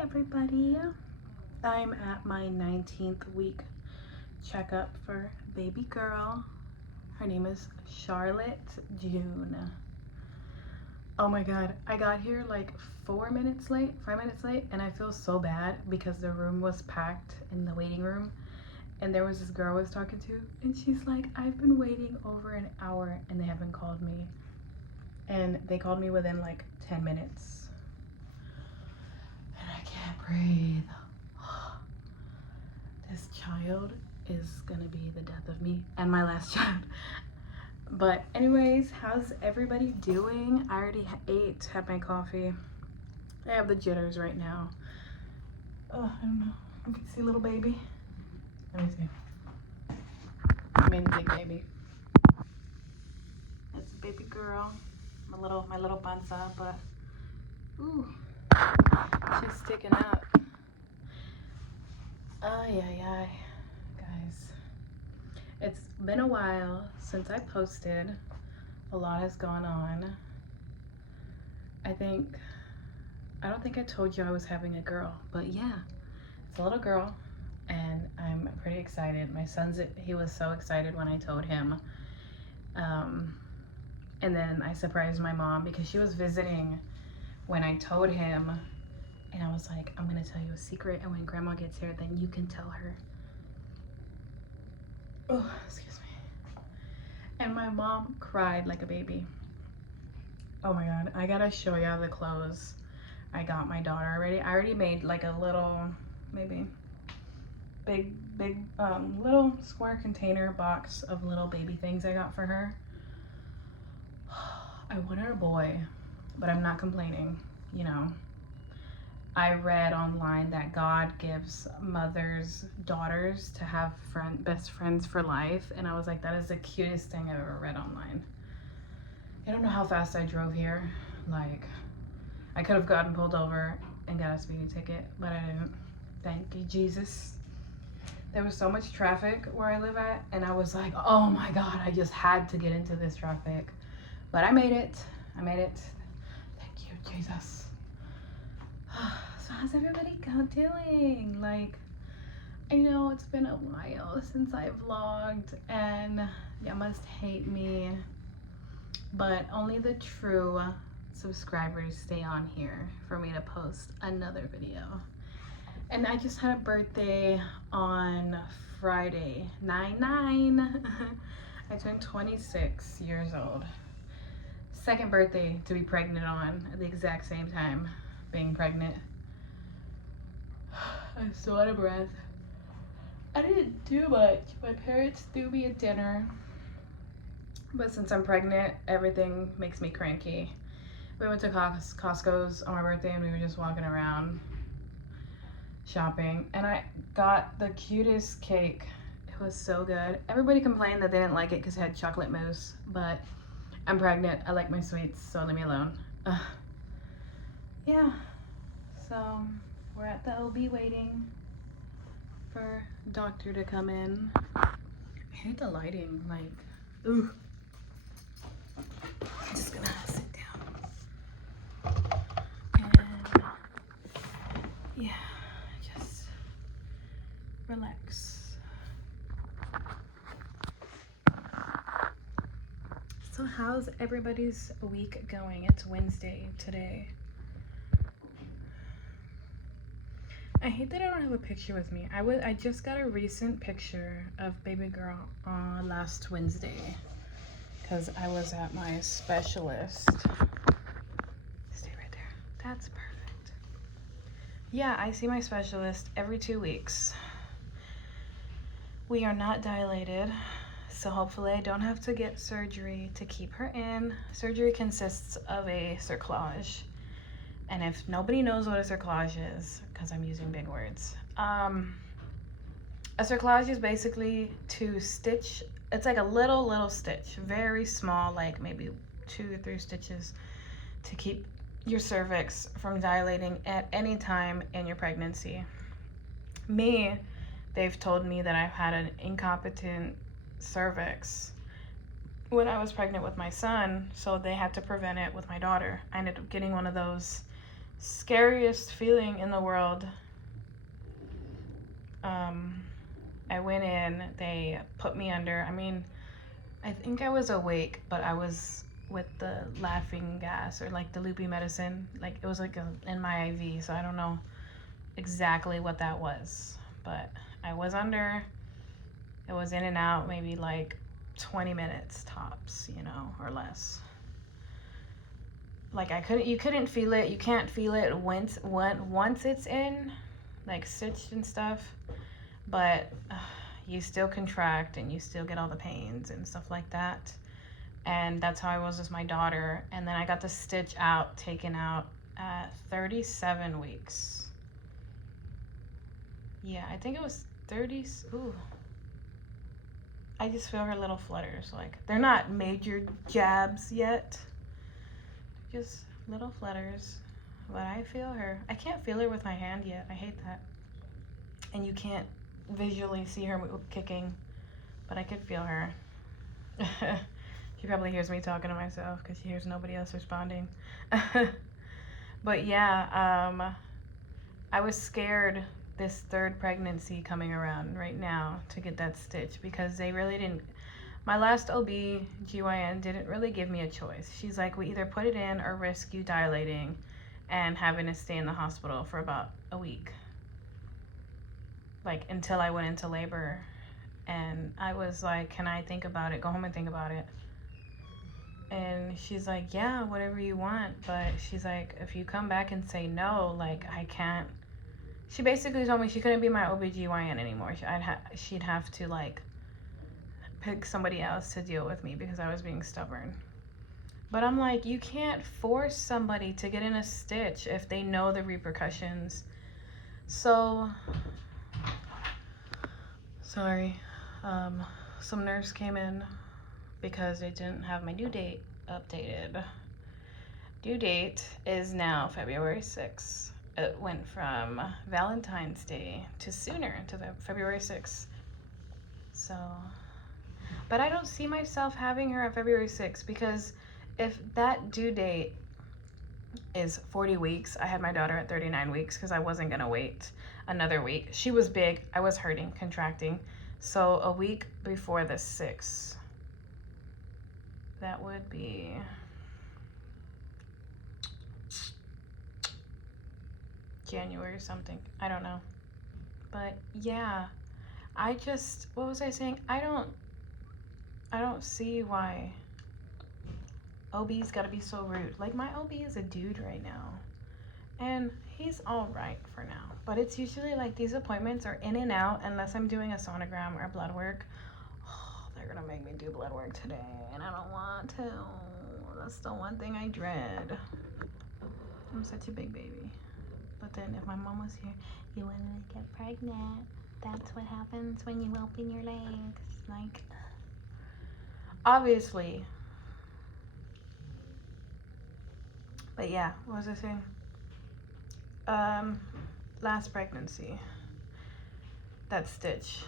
everybody. I'm at my 19th week checkup for baby girl. Her name is Charlotte June. Oh my god, I got here like 5 minutes late, and I feel so bad because the room was packed in the waiting room, and there was this girl I was talking to, and she's like, I've been waiting over an hour and they haven't called me. And they called me within like 10 minutes. And I can't breathe. This child is gonna be the death of me and my last child. But anyways, how's everybody doing? I already ate, had my coffee. I have the jitters right now. Oh, I don't know. You can see little baby. Let me see. I mean big baby. That's a baby girl. My little panza, but ooh, she's sticking out. Ay, guys. It's been a while since I posted. A lot has gone on. I don't think I told you I was having a girl, but yeah, it's a little girl, and I'm pretty excited. My son's, he was so excited when I told him. And then I surprised my mom because she was visiting when I told him, and I was like, I'm gonna tell you a secret, and when grandma gets here, then you can tell her. Oh, excuse me. And my mom cried like a baby. Oh my god, I gotta show y'all the clothes I got my daughter already. I already made like a little, maybe big little square container box of little baby things I got for her. I wanted a boy, but I'm not complaining, you know. I read online that God gives mothers daughters to have best friends for life, and I was like, that is the cutest thing I've ever read online. I don't know how fast I drove here. Like, I could have gotten pulled over and got a speeding ticket, but I didn't. Thank you, Jesus. There was so much traffic where I live at, and I was like, oh my God, I just had to get into this traffic. But I made it. Thank you, Jesus. So how's everybody doing? Like, I know it's been a while since I vlogged, and you must hate me, but only the true subscribers stay on here for me to post another video. And I just had a birthday on Friday, 9/9. I turned 26 years old. Second birthday to be pregnant on at the exact same time being pregnant. I'm so out of breath. I didn't do much. My parents threw me a dinner, but since I'm pregnant, everything makes me cranky. We went to Costco's on my birthday, and we were just walking around shopping, and I got the cutest cake. It was so good. Everybody complained that they didn't like it because it had chocolate mousse, but I'm pregnant. I like my sweets, so leave me alone. Yeah, so we're at the OB waiting for doctor to come in. I hate the lighting, like, ooh. I'm just gonna sit down. And yeah, just relax. So how's everybody's week going? It's Wednesday today. I hate that I don't have a picture with me. I just got a recent picture of baby girl on last Wednesday because I was at my specialist. Stay right there. That's perfect. Yeah, I see my specialist every 2 weeks. We are not dilated, so hopefully I don't have to get surgery to keep her in. Surgery consists of a cerclage. And if nobody knows what a cerclage is, because I'm using big words, a cerclage is basically to stitch. It's like a little stitch, very small, like maybe 2 or 3 stitches, to keep your cervix from dilating at any time in your pregnancy. They've told me that I've had an incompetent cervix when I was pregnant with my son, so they had to prevent it with my daughter. I ended up getting one of those scariest feeling in the world. I went in, they put me under. I mean, I think I was awake, but I was with the laughing gas or like the loopy medicine. Like it was like in my IV, so I don't know exactly what that was. But I was under. It was in and out maybe like 20 minutes tops, you know, or less. Like you couldn't feel it. You can't feel it once it's in, like stitched and stuff. But you still contract and you still get all the pains and stuff like that. And that's how I was with my daughter. And then I got the stitch taken out at 37 weeks. Yeah, I think it was 30. Ooh. I just feel her little flutters. Like, they're not major jabs yet, just little flutters. But I feel her. I can't feel her with my hand yet. I hate that. And you can't visually see her kicking, but I could feel her. She probably hears me talking to myself because she hears nobody else responding. But yeah, I was scared this third pregnancy coming around right now to get that stitch because they really didn't. My last OB/GYN didn't really give me a choice. She's like, we either put it in or risk you dilating and having to stay in the hospital for about a week. Like until I went into labor. And I was like, can I think about it? Go home and think about it. And she's like, yeah, whatever you want. But she's like, if you come back and say no, like, I can't. She basically told me she couldn't be my OB/GYN anymore. She'd have to, like, pick somebody else to deal with me because I was being stubborn. But I'm like, you can't force somebody to get in a stitch if they know the repercussions. So, sorry. Some nurse came in because they didn't have my due date updated. Due date is now February 6th. It went from Valentine's Day to sooner, to February 6th. So, but I don't see myself having her at February 6th because if that due date is 40 weeks, I had my daughter at 39 weeks because I wasn't going to wait another week. She was big. I was hurting, contracting. So a week before the 6th, that would be January or something. I don't know. But yeah, what was I saying? I don't see why OB's gotta be so rude. Like, my OB is a dude right now. And he's all right for now. But it's usually like these appointments are in and out unless I'm doing a sonogram or blood work. Oh, they're gonna make me do blood work today, and I don't want to. That's the one thing I dread. I'm such a big baby. But then if my mom was here, you wanted to get pregnant. That's what happens when you open your legs. Like, obviously. But yeah, what was I saying? Last pregnancy. That stitch.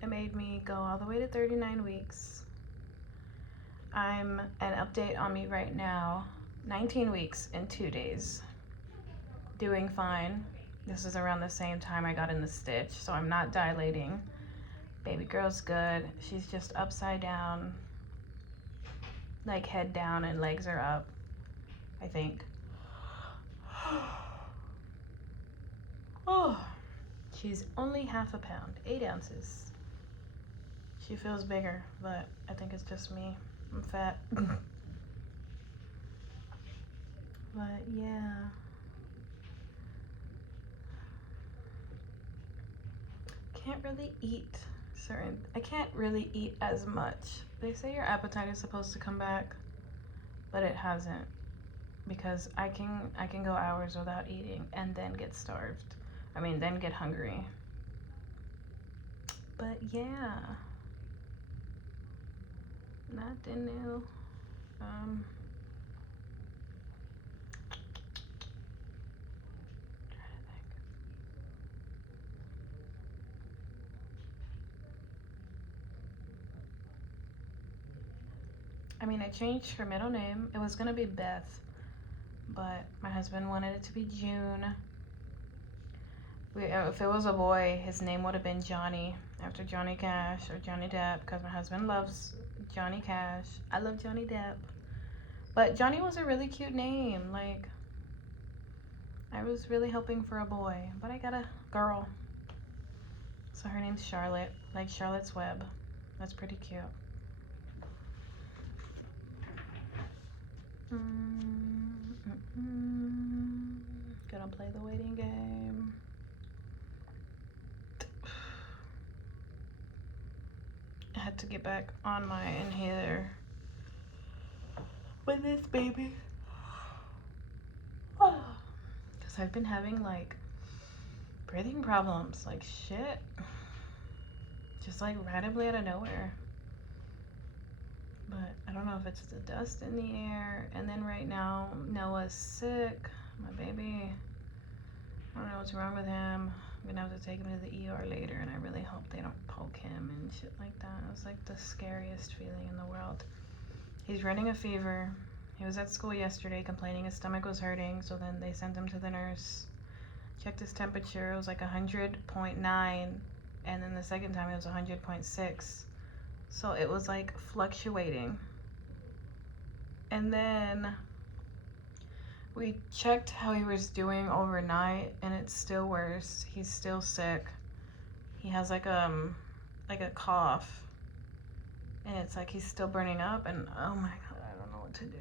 It made me go all the way to 39 weeks. I'm an update on me right now. 19 weeks and 2 days. Doing fine. This is around the same time I got in the stitch, so I'm not dilating. Baby girl's good. She's just upside down, like head down and legs are up, I think. Oh, she's only half a pound, 8 ounces. She feels bigger, but I think it's just me. I'm fat. But yeah. I can't really eat as much. They say your appetite is supposed to come back, but it hasn't, because I can go hours without eating and then get starved. Then get hungry. But yeah, nothing new. I changed her middle name. It was gonna be Beth, but my husband wanted it to be June. If it was a boy, his name would have been Johnny, after Johnny Cash or Johnny Depp, because my husband loves Johnny Cash. I love Johnny Depp. But Johnny was a really cute name. Like, I was really hoping for a boy, but I got a girl. So her name's Charlotte, like Charlotte's Web. That's pretty cute. Gonna play the waiting game. I had to get back on my inhaler with this baby. Because I've been having like breathing problems, like shit. Just like randomly out of nowhere. But I don't know if it's the dust in the air. And then right now, Noah's sick, my baby. I don't know what's wrong with him. I'm gonna have to take him to the ER later, and I really hope they don't poke him and shit like that. It was like the scariest feeling in the world. He's running a fever. He was at school yesterday complaining his stomach was hurting, so then they sent him to the nurse. Checked his temperature, it was like 100.9, and then the second time it was 100.6. So it was like fluctuating. And then we checked how he was doing overnight, and it's still worse. He's still sick. He has like a cough, and it's like he's still burning up, and oh my god, I don't know what to do.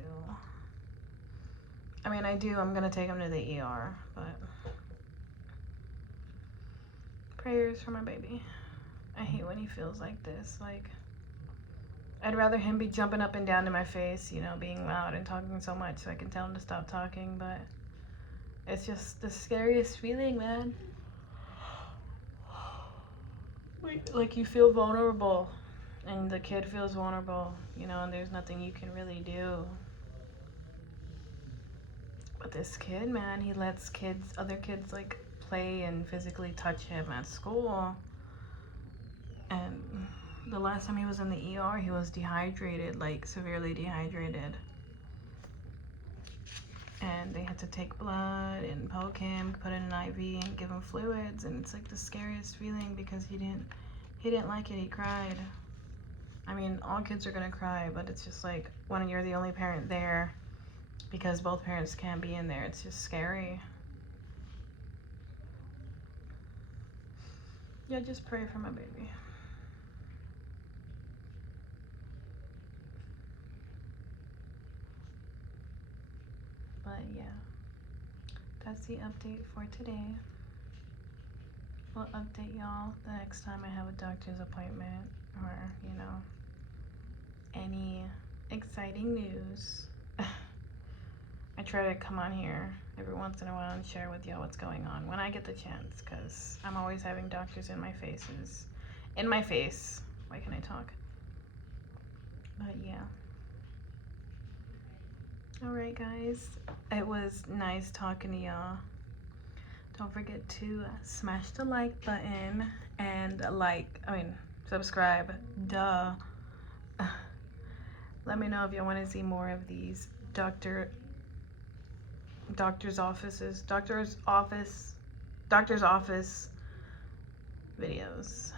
I mean, I'm gonna take him to the ER, but prayers for my baby. I hate when he feels like this. Like, I'd rather him be jumping up and down in my face, you know, being loud and talking so much so I can tell him to stop talking, but it's just the scariest feeling, man. Like, you feel vulnerable, and the kid feels vulnerable, you know, and there's nothing you can really do. But this kid, man, he lets other kids, like, play and physically touch him at school. And the last time he was in the ER, he was dehydrated, like severely dehydrated. And they had to take blood and poke him, put in an IV and give him fluids. And it's like the scariest feeling because he didn't like it, he cried. I mean, all kids are gonna cry, but it's just like when you're the only parent there, because both parents can't be in there, it's just scary. Yeah, just pray for my baby. But yeah, that's the update for today. We'll update y'all the next time I have a doctor's appointment, or, you know, any exciting news. I try to come on here every once in a while and share with y'all what's going on when I get the chance, because I'm always having doctors in my face. Why can't I talk? But yeah. Alright guys, it was nice talking to y'all. Don't forget to smash the like button and subscribe. Duh. Let me know if you want to see more of these doctor's office videos.